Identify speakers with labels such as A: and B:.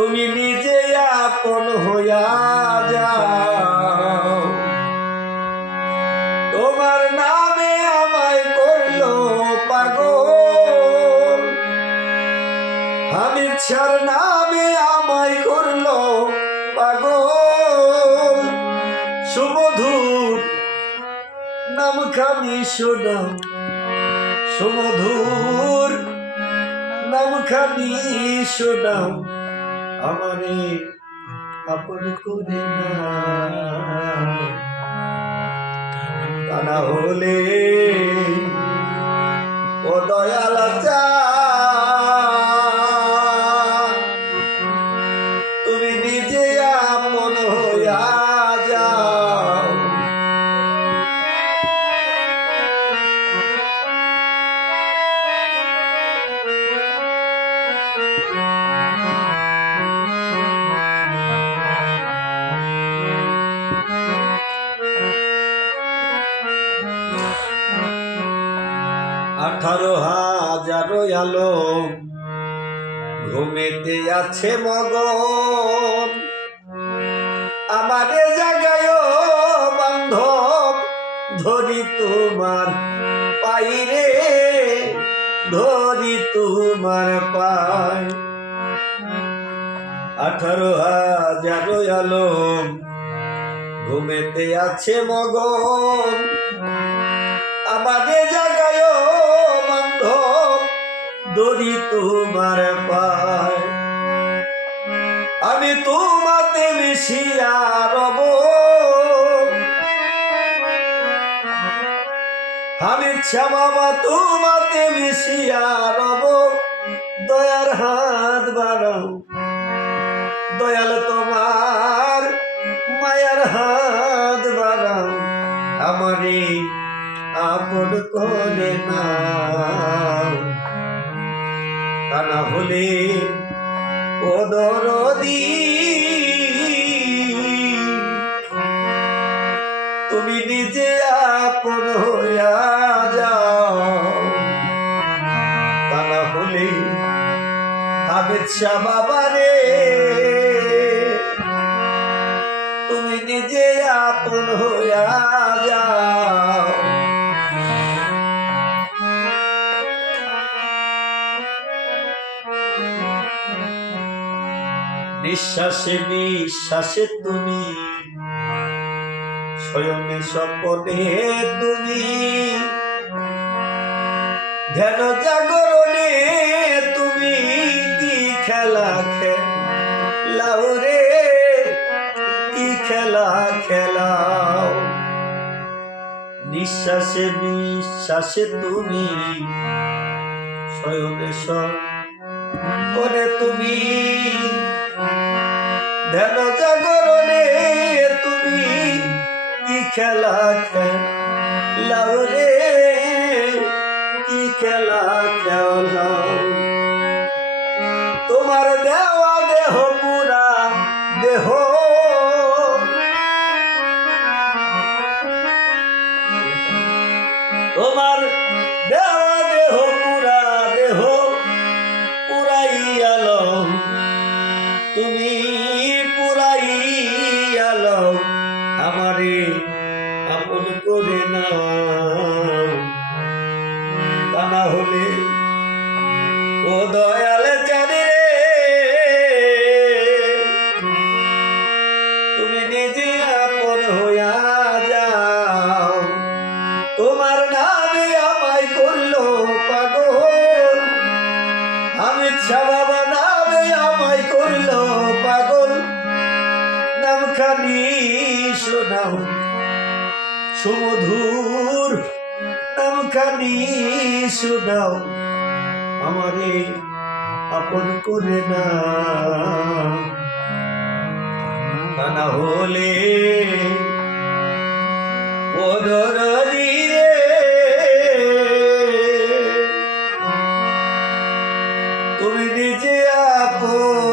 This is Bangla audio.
A: তুমি নিজে আপন হইয়া যাও। তোমার নামে আমায় করল পাগল। আমি ছার নামে আমায় করল পাগল। সুমধুর নামখানি শোনাও সুমধুর নামখানি শোনাও আমারে আপন করে না। তা না হলে হাজার আলো ঘুমেতে আছে মগন। আমারে জাগায় বান্ধব, ধরি তোমার পাইরে ধরি তোমার পায়। আঠারো হাজার আলো ঘুমেতে আছে মগন। আমাদের জাগায় দড়ি তোমার পায়। আমি তোমাতে মিশিয়া রব। আমি বাবা তোমাতে মিশিয়া রব। দয়ার হাত বাড়াও। দয়াল তোমার মায়ার হাত বাড়াও। আমারে আপন করে না তা না হলে ও দরদি, তুমি নিজে আপন হইয়া যাও। তা না হলে শাহ বাবারে, তুমি নিজে আপন হইয়া যাও। নিঃশ্বাসে নিঃশ্বাসে তুমি। স্বয়নে স্বপনে তুমি। ধ্যান জাগরণে তুমি কি খেলা খেলাও রে? কি খেলা খেলাও? নিঃশ্বাসে নিঃশ্বাসে তুমি। স্বয়নে স্বপনে তুমি। ধ্যান জাগরণে তুমি কি খেলা খেলাও রে, কি খেলা খেলাও তোমার দেওয়া দেহ পুরা দেহ। তোমার দেওয়া দেহ পুরা দেহ পুরাইয়ালো তুমি করে না। তা না হলে ও দয়াল জানে তুমি নিজে আপন হইয়া যাও। তোমার নামে আমায় করল পাগল। আমি বাবা নামে আমায় করল পাগল। নামখানি শোনাও। সুমধুর নামখানি শুনাও আমারে আপন করে না। না হলে ওদর রে। তুমি নিজে আপন